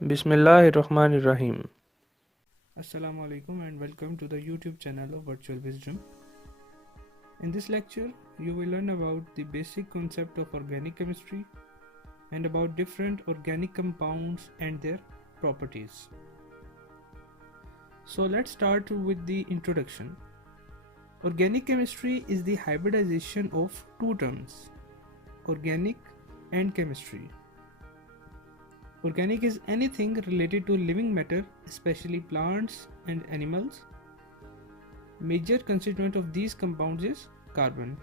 Bismillahirrahmanirrahim. Assalamu alaikum and welcome to the YouTube channel of Virtual Wisdom. In this lecture, you will learn about the basic concept of organic chemistry and about different organic compounds and their properties. So let's start with the introduction. Organic chemistry is the hybridization of two terms, organic and chemistry. Organic is anything related to living matter, especially plants and animals. Major constituent of these compounds is carbon,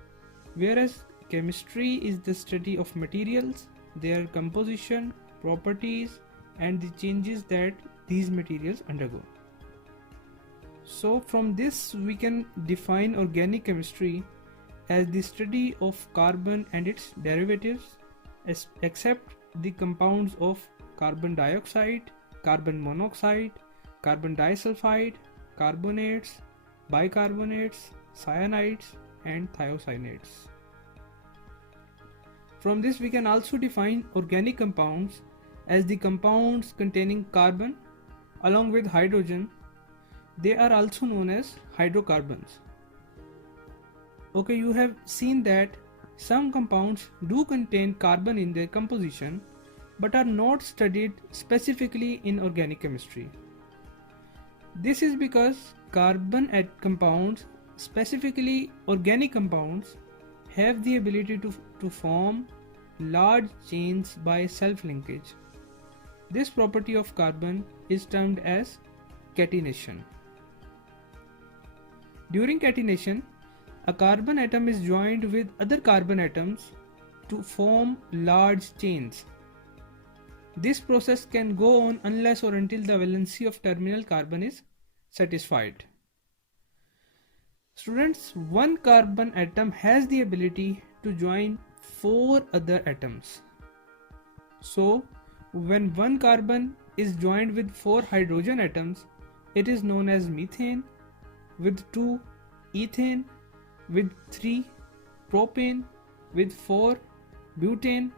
whereas chemistry is the study of materials, their composition, properties, and the changes that these materials undergo. So from this we can define organic chemistry as the study of carbon and its derivatives, except the compounds of carbon dioxide, carbon monoxide, carbon disulfide, carbonates, bicarbonates, cyanides, and thiocyanates. From this we can also define organic compounds as the compounds containing carbon along with hydrogen. They are also known as hydrocarbons. Okay, you have seen that some compounds do contain carbon in their composition but are not studied specifically in organic chemistry. This is because carbon compounds, specifically organic compounds, have the ability to form large chains by self-linkage. This property of carbon is termed as catenation. During catenation, a carbon atom is joined with other carbon atoms to form large chains. This process can go on unless or until the valency of terminal carbon is satisfied. Students, one carbon atom has the ability to join 4 other atoms. So, when one carbon is joined with 4 hydrogen atoms, it is known as methane, with 2 ethane, with 3 propane, with 4 butane,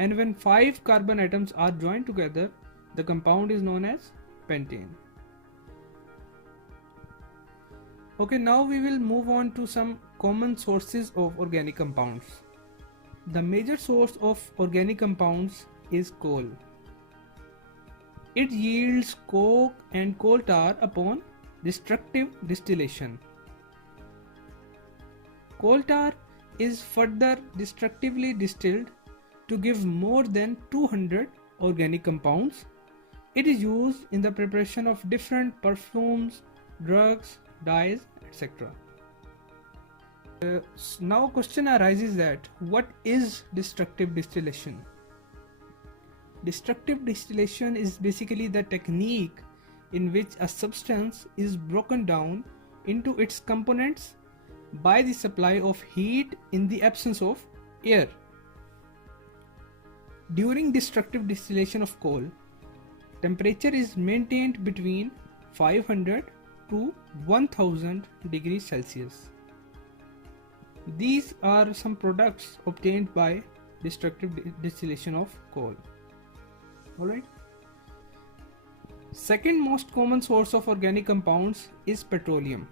and when 5 carbon atoms are joined together, the compound is known as pentane. Okay, now we will move on to some common sources of organic compounds. The major source of organic compounds is coal. It yields coke and coal tar upon destructive distillation. Coal tar is further destructively distilled to give more than 200 organic compounds. It is used in the preparation of different perfumes, drugs, dyes, etc. Now question arises that what is destructive distillation? Destructive distillation is basically the technique in which a substance is broken down into its components by the supply of heat in the absence of air. During destructive distillation of coal, temperature is maintained between 500 to 1000 degrees Celsius. These are some products obtained by destructive distillation of coal. Alright. Second most common source of organic compounds is petroleum.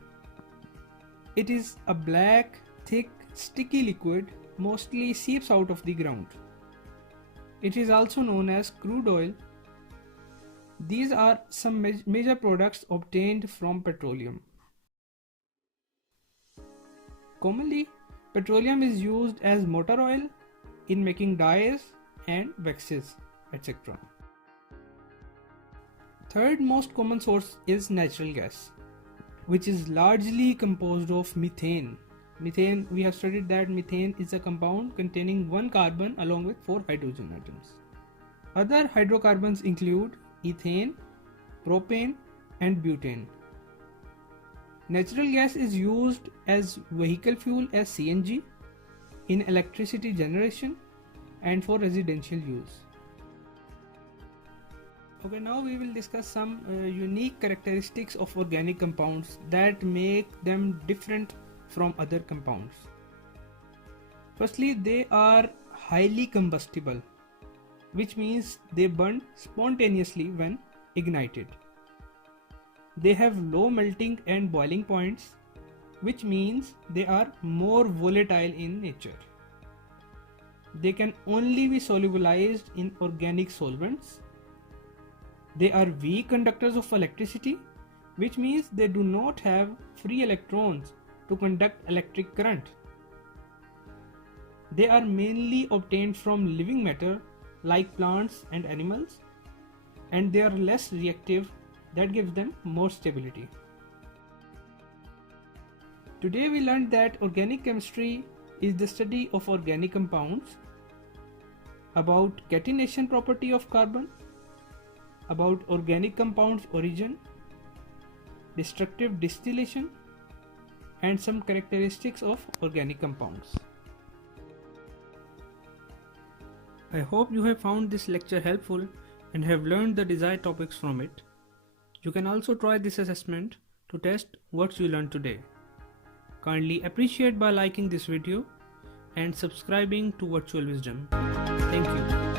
It is a black, thick, sticky liquid mostly seeps out of the ground. It is also known as crude oil. These are some major products obtained from petroleum. Commonly, petroleum is used as motor oil in making dyes and waxes, etc. Third most common source is natural gas, which is largely composed of methane. Methane, we have studied that methane is a compound containing 1 carbon along with 4 hydrogen atoms. Other hydrocarbons include ethane, propane, and butane. Natural gas is used as vehicle fuel as CNG, in electricity generation, and for residential use. Okay, now we will discuss some unique characteristics of organic compounds that make them different from other compounds. Firstly, they are highly combustible. which means they burn spontaneously when ignited. They have low melting and boiling points, which means they are more volatile in nature. They can only be solubilized in organic solvents. They are weak conductors of electricity, which means they do not have free electrons to conduct electric current. They are mainly obtained from living matter like plants and animals, and they are less reactive, that gives them more stability. Today we learned that organic chemistry is the study of organic compounds, about catenation property of carbon, about organic compounds origin, destructive distillation, and some characteristics of organic compounds. I hope you have found this lecture helpful and have learned the desired topics from it. You can also try this assessment to test what you learned today. Kindly appreciate by liking this video and subscribing to Virtual Wisdom. Thank you.